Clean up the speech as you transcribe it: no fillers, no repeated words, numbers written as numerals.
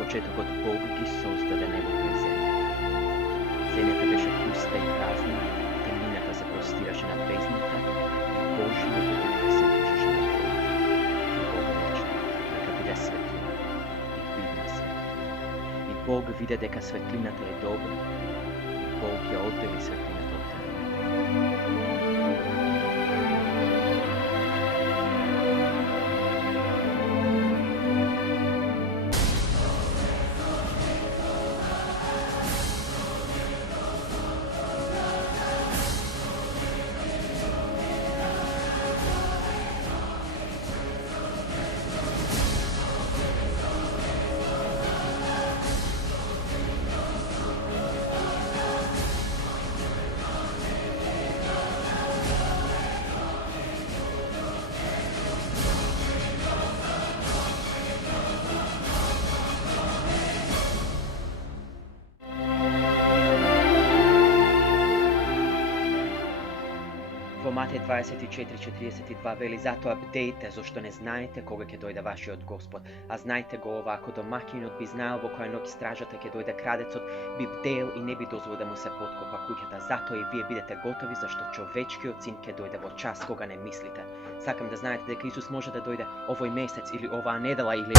početak od Bog gi sozдаде небото и земјата. Земјата беше пуста и празна, темнината се простираше над бездната и Божиот дух се движеше над водата. И Бог рече: нека биде светлина, и видна се. И Бог виде дека светлината е добра, и Бог ја оддели светлината од темнината. Во Матеј 24:42 вели: затоа бдејте, зашто не знаете кога ќе дојде вашиот Господ. А знајте го ова: ако домаќинот би знаел во која ноќ стражата ќе дојде крадецот, би бдеел и не би дозволил да му се поткопа куќата. Затоа и вие бидете готови, зашто човечкиот син ќе дојде во час кога не мислите. Сакам да знаете дека Исус може да дојде овој месец или оваа недела или